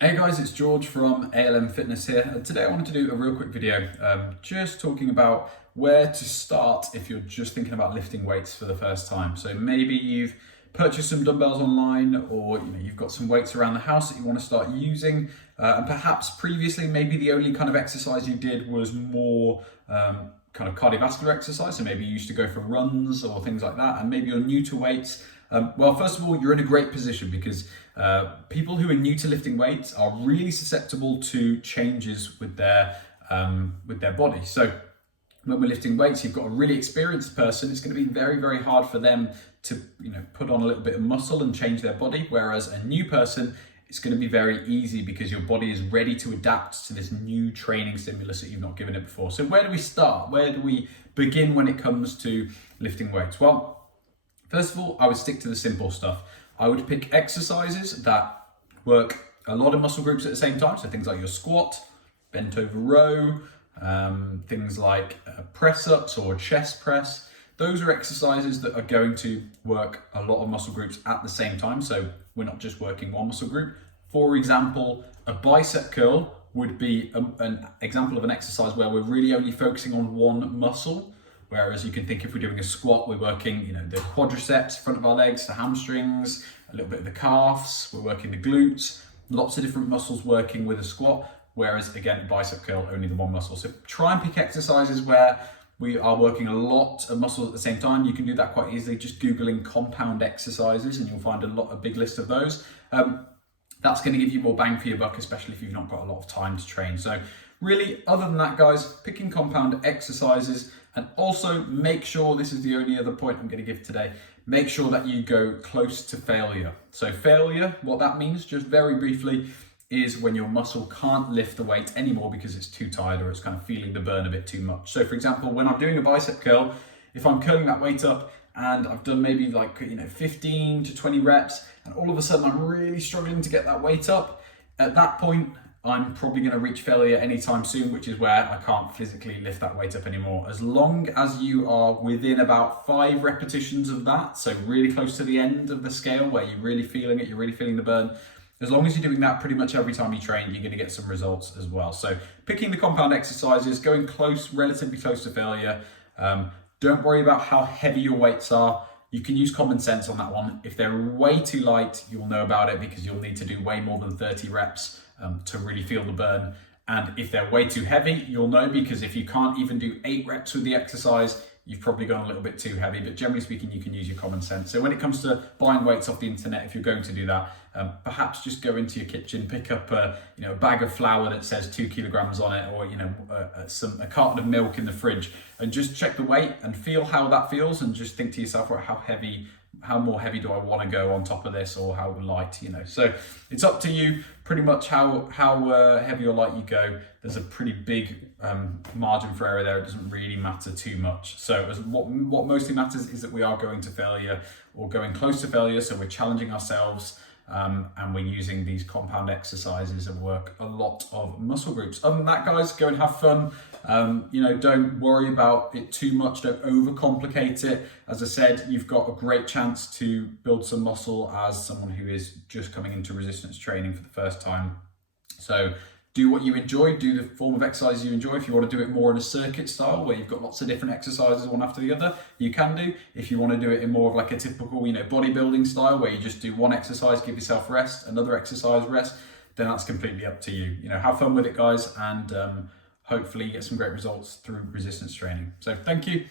Hey guys, it's George from ALM Fitness here. And today I wanted to do a real quick video just talking about where to start if you're just thinking about lifting weights for the first time. So maybe you've purchased some dumbbells online, or you've got some weights around the house that you want to start using, and perhaps previously maybe the only kind of exercise you did was more kind of cardiovascular exercise. So maybe you used to go for runs or things like that, and maybe you're new to weights. Well, first of all, you're in a great position because people who are new to lifting weights are really susceptible to changes with their body. So when we're lifting weights, you've got a really experienced person. It's going to be very, very hard for them to put on a little bit of muscle and change their body. Whereas a new person, it's going to be very easy because your body is ready to adapt to this new training stimulus that you've not given it before. So where do we start? Where do we begin when it comes to lifting weights? Well, first of all, I would stick to the simple stuff. I would pick exercises that work a lot of muscle groups at the same time. So things like your squat, bent over row, things like press-ups or chest press. Those are exercises that are going to work a lot of muscle groups at the same time. So we're not just working one muscle group. For example, a bicep curl would be an example of an exercise where we're really only focusing on one muscle. Whereas you can think if we're doing a squat, we're working, the quadriceps, front of our legs, the hamstrings, a little bit of the calves, we're working the glutes, lots of different muscles working with a squat. Whereas again, bicep curl, only the one muscle. So try and pick exercises where we are working a lot of muscles at the same time. You can do that quite easily, just Googling compound exercises and you'll find a big list of those. That's going to give you more bang for your buck, especially if you've not got a lot of time to train. So really, other than that, guys, picking compound exercises, and also make sure, this is the only other point I'm going to give today, make sure that you go close to failure. So failure, what that means, just very briefly, is when your muscle can't lift the weight anymore because it's too tired or it's kind of feeling the burn a bit too much. So for example, when I'm doing a bicep curl, if I'm curling that weight up and I've done maybe 15 to 20 reps, and all of a sudden I'm really struggling to get that weight up, at that point, I'm probably going to reach failure anytime soon, which is where I can't physically lift that weight up anymore. As long as you are within about 5 repetitions of that, so really close to the end of the scale where you're really feeling it, you're really feeling the burn, as long as you're doing that pretty much every time you train, you're going to get some results as well. So picking the compound exercises, going close, relatively close to failure. Don't worry about how heavy your weights are. You can use common sense on that one. If they're way too light, you'll know about it because you'll need to do way more than 30 reps to really feel the burn. And if they're way too heavy, you'll know because if you can't even do 8 reps with the exercise, you've probably gone a little bit too heavy. But generally speaking, you can use your common sense. So when it comes to buying weights off the internet, if you're going to do that, perhaps just go into your kitchen, pick up a bag of flour that says 2 kilograms on it, or a carton of milk in the fridge, and just check the weight and feel how that feels, and just think to yourself, right, how more heavy do I want to go on top of this, or how light, So it's up to you pretty much how heavy or light you go. There's a pretty big margin for error there. It doesn't really matter too much. So what mostly matters is that we are going to failure or going close to failure. So we're challenging ourselves and we're using these compound exercises and work a lot of muscle groups. Other than that, guys, go and have fun. Don't worry about it too much. Don't overcomplicate it. As I said, you've got a great chance to build some muscle as someone who is just coming into resistance training for the first time. So do what you enjoy, do the form of exercise you enjoy. If you want to do it more in a circuit style where you've got lots of different exercises one after the other, you can do. If you want to do it in more of like a typical, bodybuilding style where you just do one exercise, give yourself rest, another exercise, rest, then that's completely up to you. Have fun with it, guys, and hopefully you get some great results through resistance training. So thank you.